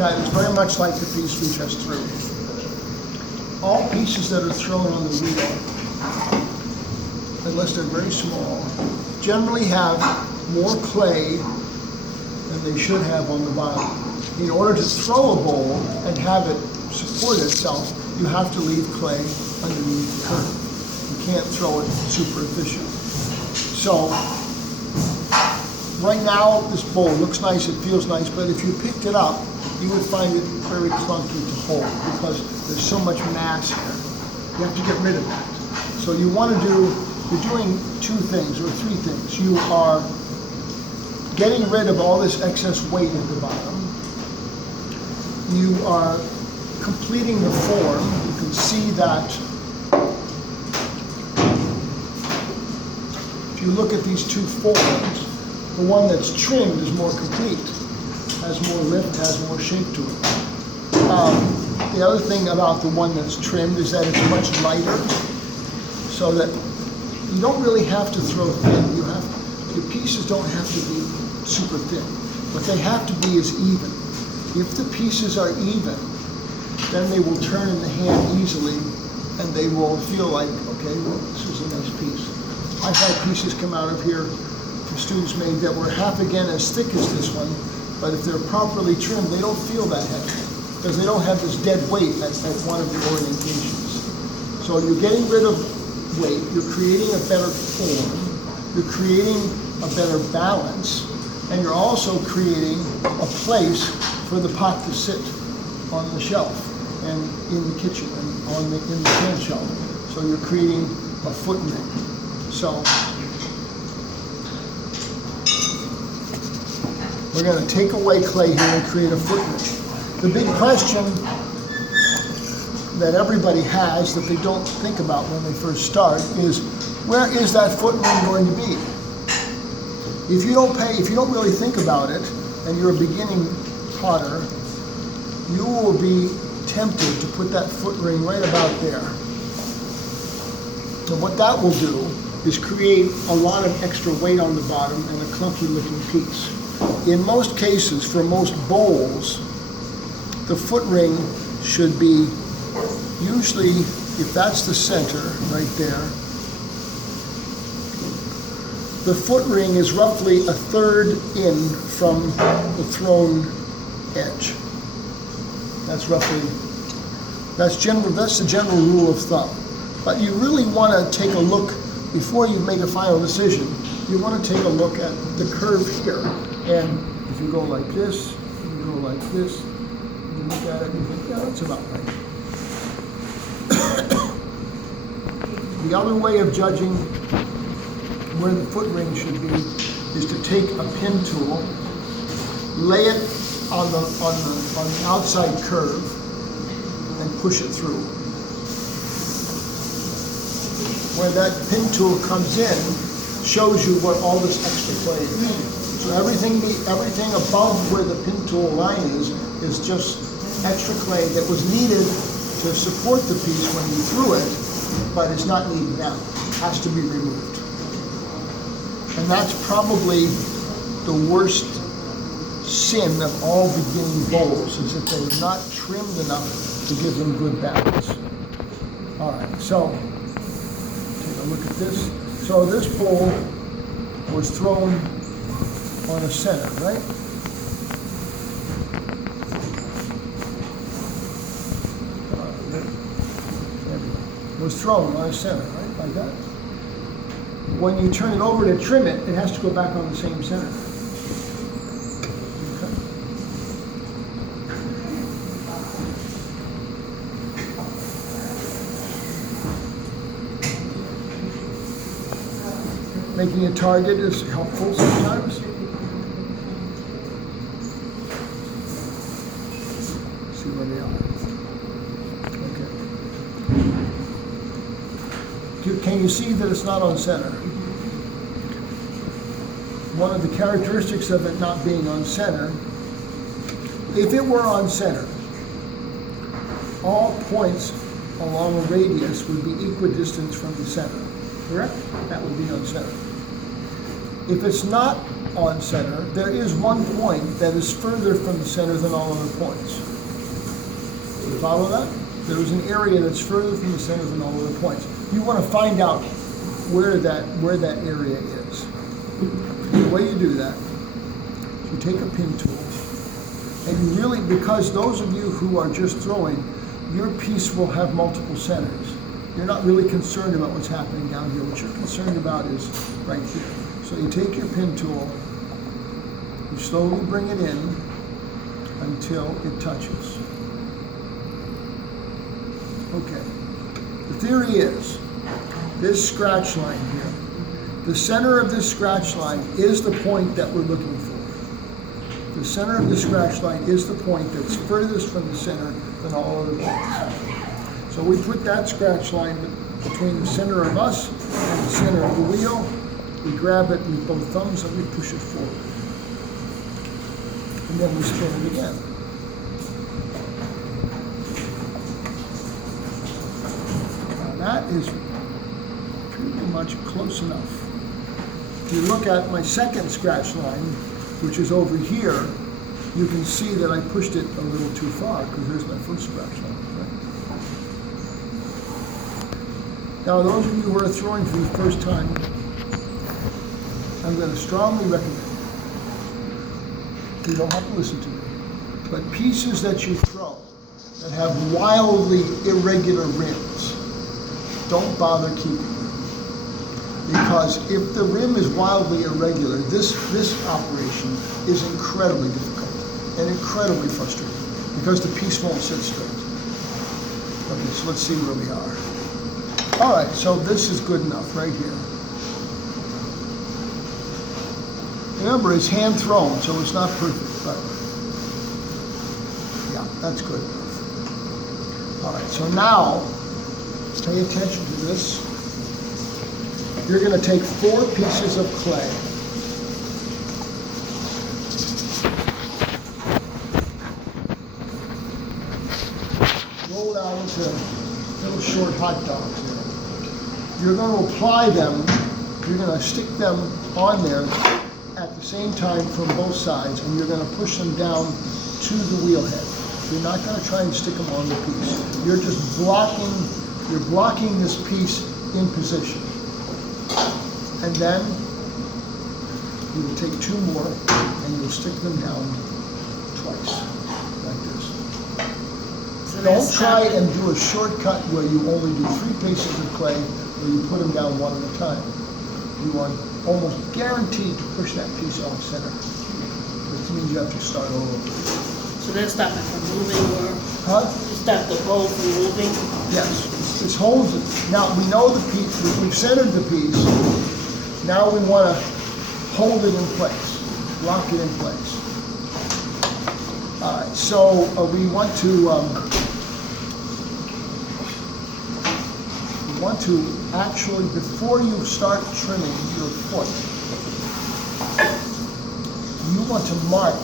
that is very much like the piece we just threw. All pieces that are thrown on the wheel, unless they're very small, generally have more clay than they should have on the bottom. In order to throw a bowl and have it support itself, you have to leave clay underneath the curve. You can't throw it super efficient. So, right now this bowl looks nice, it feels nice, but if you picked it up, you would find it very clunky to hold because there's so much mass here. You have to get rid of that. So you want to do, you're doing two things or three things. You are getting rid of all this excess weight at the bottom. You are completing the form. You can see that if you look at these two forms, the one that's trimmed is more complete, has more lift, has more shape to it. The other thing about the one that's trimmed is that it's much lighter, so that you don't really have to throw thin. Your pieces don't have to be super thin. What they have to be is even. If the pieces are even, then they will turn in the hand easily, and they will feel like, okay, well, this is a nice piece. I've had pieces come out of here from students made that were half again as thick as this one, but if they're properly trimmed, they don't feel that heavy, because they don't have this dead weight at one of the orientations. So you're getting rid of weight, you're creating a better form, you're creating a better balance, and you're also creating a place for the pot to sit on the shelf and in the kitchen and in the can shelf. So you're creating a footring. So we're going to take away clay here and create a footring. The big question that everybody has that they don't think about when they first start is, where is that footring going to be? If you don't really think about it, and you're a beginning potter, you will be tempted to put that footring right about there. And what that will do is create a lot of extra weight on the bottom and a clunky looking piece. In most cases, for most bowls, the footring should be usually, if that's the center right there, the footring is roughly a third in from the thrown edge. That's the general rule of thumb. But you really want to take a look, before you make a final decision, you want to take a look at the curve here. And if you go like this, you go like this, you look at it and you think, yeah, that's about right. The other way of judging where the footring should be is to take a pin tool, lay it on the outside curve, and push it through. Where that pin tool comes in shows you what all this extra clay is. So everything above where the pin tool line is just extra clay that was needed to support the piece when you threw it, but it's not needed now. It has to be removed. And that's probably the worst sin of all beginning bowls, is that they were not trimmed enough to give them good balance. All right, so take a look at this. So this bowl was thrown on a center, right? Was thrown on a center, right? Like that. When you turn it over to trim it, it has to go back on the same center. Okay. Making a target is helpful sometimes. See where they are. Can you see that it's not on center? One of the characteristics of it not being on center, if it were on center, all points along a radius would be equidistant from the center, correct? That would be on center. If it's not on center, there is one point that is further from the center than all other points. You follow that? There is an area that's further from the center than all other points. You want to find out where that area is. The way you do that, you take a pin tool, and you really, because those of you who are just throwing, your piece will have multiple centers. You're not really concerned about what's happening down here. What you're concerned about is right here. So you take your pin tool, you slowly bring it in until it touches. Okay. The theory is, this scratch line here, the center of this scratch line is the point that we're looking for. The center of the scratch line is the point that's furthest from the center than all other points. So we put that scratch line between the center of us and the center of the wheel. We grab it with both thumbs and we push it forward. And then we spin it again. Now that is pretty much close enough. If you look at my second scratch line, which is over here, you can see that I pushed it a little too far because there's my first scratch line. Right? Now, those of you who are throwing for the first time, I'm going to strongly recommend, you don't have to listen to me, but pieces that you throw that have wildly irregular rims, don't bother keeping them. Because if the rim is wildly irregular, this operation is incredibly difficult and incredibly frustrating because the piece won't sit straight. Okay, so let's see where we are. All right, so this is good enough right here. Remember, it's hand thrown, so it's not perfect, but yeah, that's good enough. All right, so now, pay attention to this. You're going to take 4 pieces of clay. Roll it out into little short hot dogs here. You're going to apply them, you're going to stick them on there at the same time from both sides, and you're going to push them down to the wheel head. You're not going to try and stick them on the piece. You're just blocking this piece in position. And then you will take 2 more and you'll stick them down twice, like this. So don't try and do a shortcut where you only do 3 pieces of clay where you put them down one at a time. You are almost guaranteed to push that piece off center, which means you have to start all over. So they'll stop it from moving, or stop the bowl from moving? Yes, this holds it. Now we know the piece, we've centered the piece. Now we want to hold it in place, lock it in place. All right, so we want to actually, before you start trimming your foot, you want to mark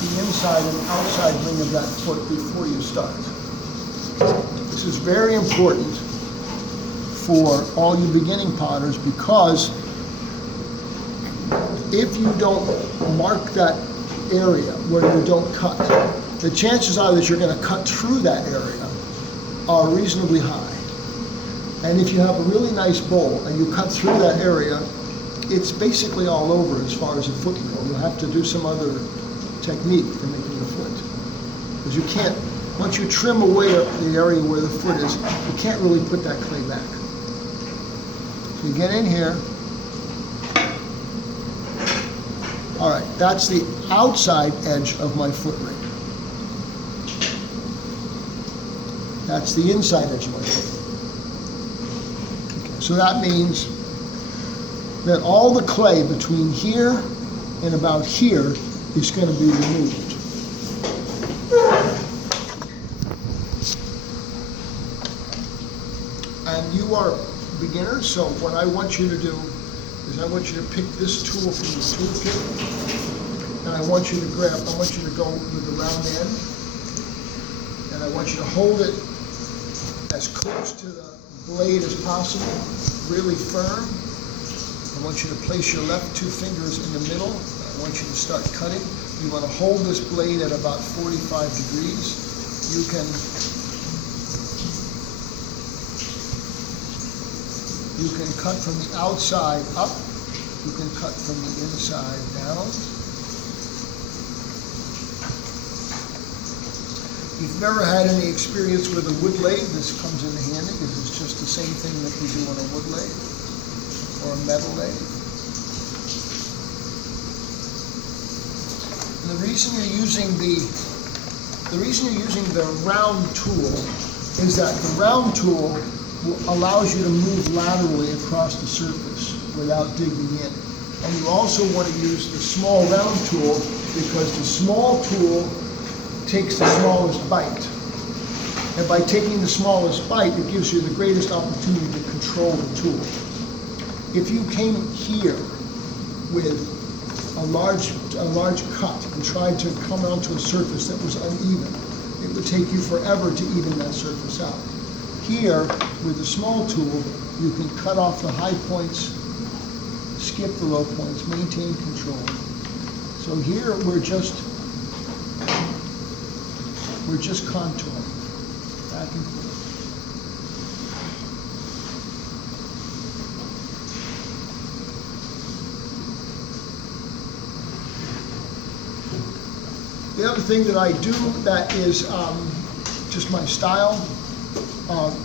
the inside and outside ring of that foot before you start. This is very important for all you beginning potters, because if you don't mark that area where you don't cut, the chances are that you're going to cut through that area are reasonably high. And if you have a really nice bowl and you cut through that area, it's basically all over as far as a foot goes. You'll have to do some other technique for making the foot. Because you can't, once you trim away the area where the foot is, you can't really put that clay back. So you get in here. All right, that's the outside edge of my foot ring. That's the inside edge of my foot. Okay, so that means that all the clay between here and about here is going to be removed. And you are beginners, so what I want you to do is I want you to pick this tool from the toolkit, and I want you to go with the round end, and I want you to hold it as close to the blade as possible, really firm. I want you to place your left 2 fingers in the middle. I want you to start cutting. You want to hold this blade at about 45 degrees. You can cut from the outside up. You can cut from the inside down. If you've never had any experience with a wood lathe, this comes in handy because it's just the same thing that you do on a wood lathe or a metal lathe. And the reason you're using the round tool is that the round tool allows you to move laterally across the surface without digging in. And you also want to use the small round tool because the small tool takes the smallest bite. And by taking the smallest bite, it gives you the greatest opportunity to control the tool. If you came here with a large cut and tried to come onto a surface that was uneven, it would take you forever to even that surface out. Here, with the small tool, you can cut off the high points, skip the low points, maintain control. So here we're just contouring back and forth. The other thing that I do that is just my style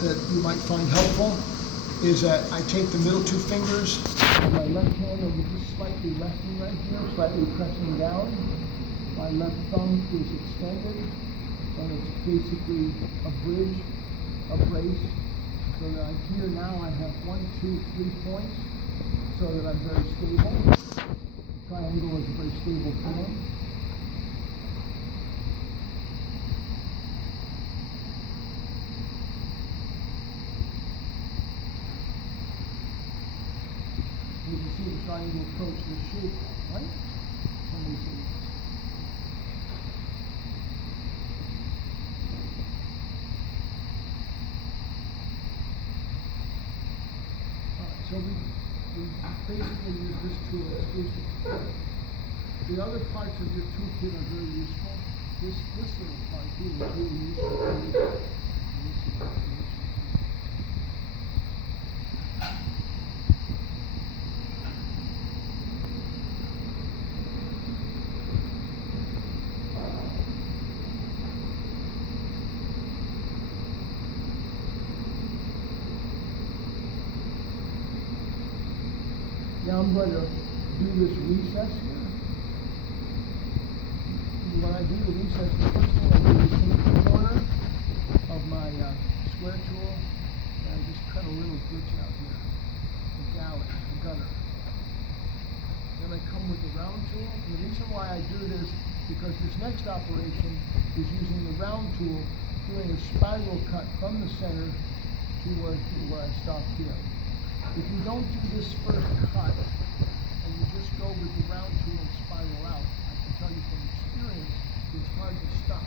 that you might find helpful is that I take the middle 2 fingers of my left hand over just slightly resting right here, slightly pressing down. My left thumb is extended, and it's basically a bridge, a brace, so that here now I have 1, 2, 3 points, so that I'm very stable. Triangle is a very stable form. You can see the triangle approach the shape, right? Somebody say yes. So we basically use this tool exclusively. The other parts of your toolkit are very useful. This little part here is really useful. Now I'm going to do this recess here. When I do the recess, the first thing I do is take the corner of my square tool and I just cut a little ditch out here, a galley, a gutter. Then I come with the round tool. And the reason why I do this is because this next operation is using the round tool, doing a spiral cut from the center to where I stop here. If you don't do this first cut, and you just go with the round tool and spiral out, I can tell you from experience, it's hard to stop.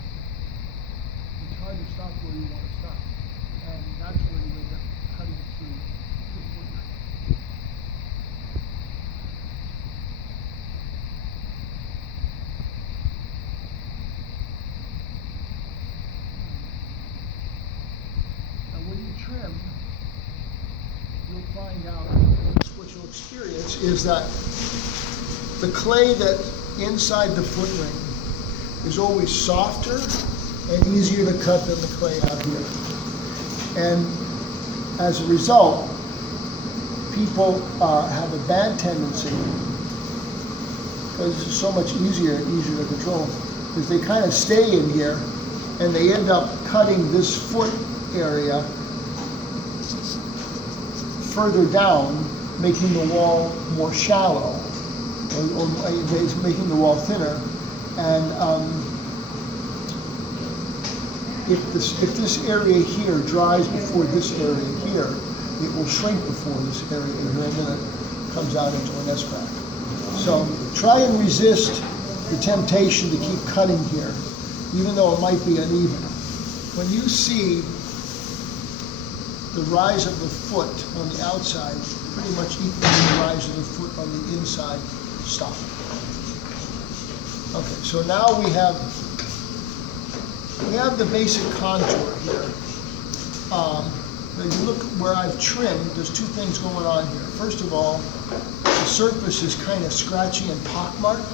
It's hard to stop where you want to stop. And that's where you end up cutting through the footprint. Now when you trim, you'll find out, what you'll experience is that the clay that inside the foot ring is always softer and easier to cut than the clay out here. And as a result, people have a bad tendency, because it's so much easier to control, is they kind of stay in here and they end up cutting this foot area further down, making the wall more shallow, or making the wall thinner. And if this area here dries before this area here, it will shrink before this area here, and then it comes out into an S-crack. So try and resist the temptation to keep cutting here, even though it might be uneven. When you see the rise of the foot on the outside, pretty much equal to the rise of the foot on the inside stop. Okay, so now we have the basic contour here. If you look where I've trimmed, there's two things going on here. First of all, the surface is kind of scratchy and pockmarked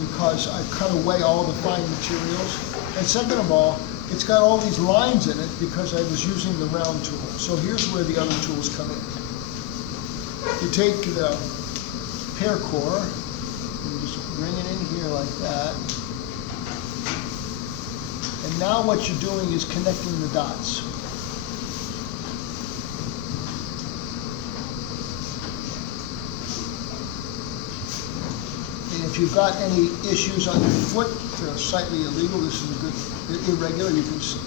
because I've cut away all the fine materials. And second of all, it's got all these lines in it because I was using the round tool. So here's where the other tools come in. You take the pear core, you just bring it in here like that. And now what you're doing is connecting the dots. And if you've got any issues on your foot that are slightly illegal, this is good, irregular, you can just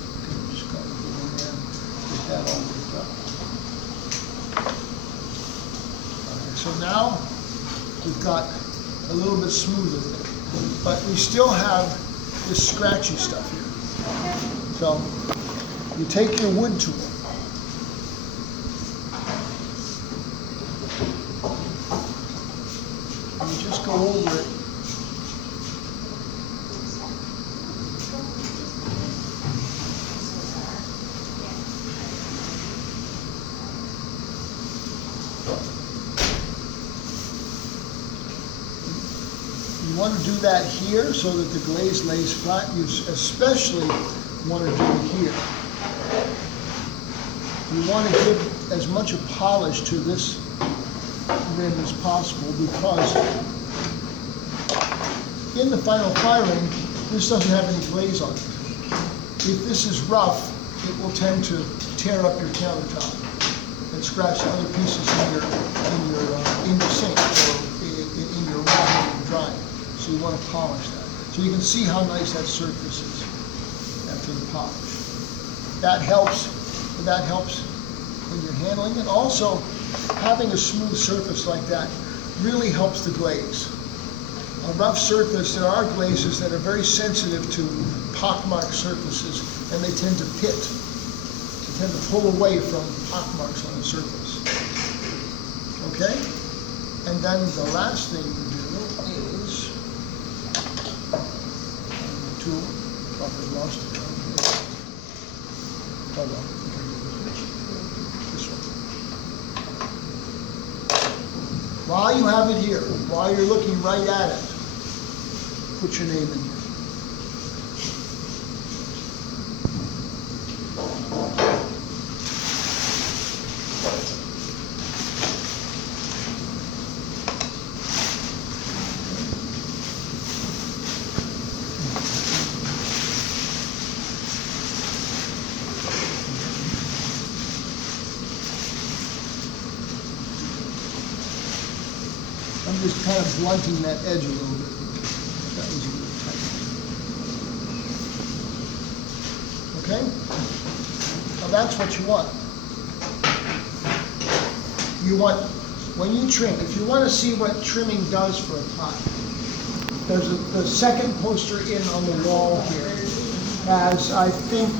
kind of go in there and get that all worked up. Okay, so now we've got a little bit smoother, but we still have this scratchy stuff here. So you take your wood tool, and you just go over it. You want to do that here so that the glaze lays flat. You especially want to do it here. You want to give as much a polish to this rim as possible because in the final firing, this doesn't have any glaze on it. If this is rough, it will tend to tear up your countertop and scratch other pieces in your sink or in your rack when you're drying. So you want to polish that. So you can see how nice that surface is after the polish. That helps when you're handling it. Also, having a smooth surface like that really helps the glaze. A rough surface, there are glazes that are very sensitive to pockmarked surfaces, and they tend to pit. They tend to pull away from pockmarks on the surface. Okay? And then the last thing you do is tool. Probably lost it. Hold on. This one. While you have it here, while you're looking right at it, put your name in here. I'm just kind of blunting that edge a little bit. That was a little tight. Okay? Now that's what you want. You want, when you trim, if you want to see what trimming does for a pot, there's the second poster in on the wall here has, I think,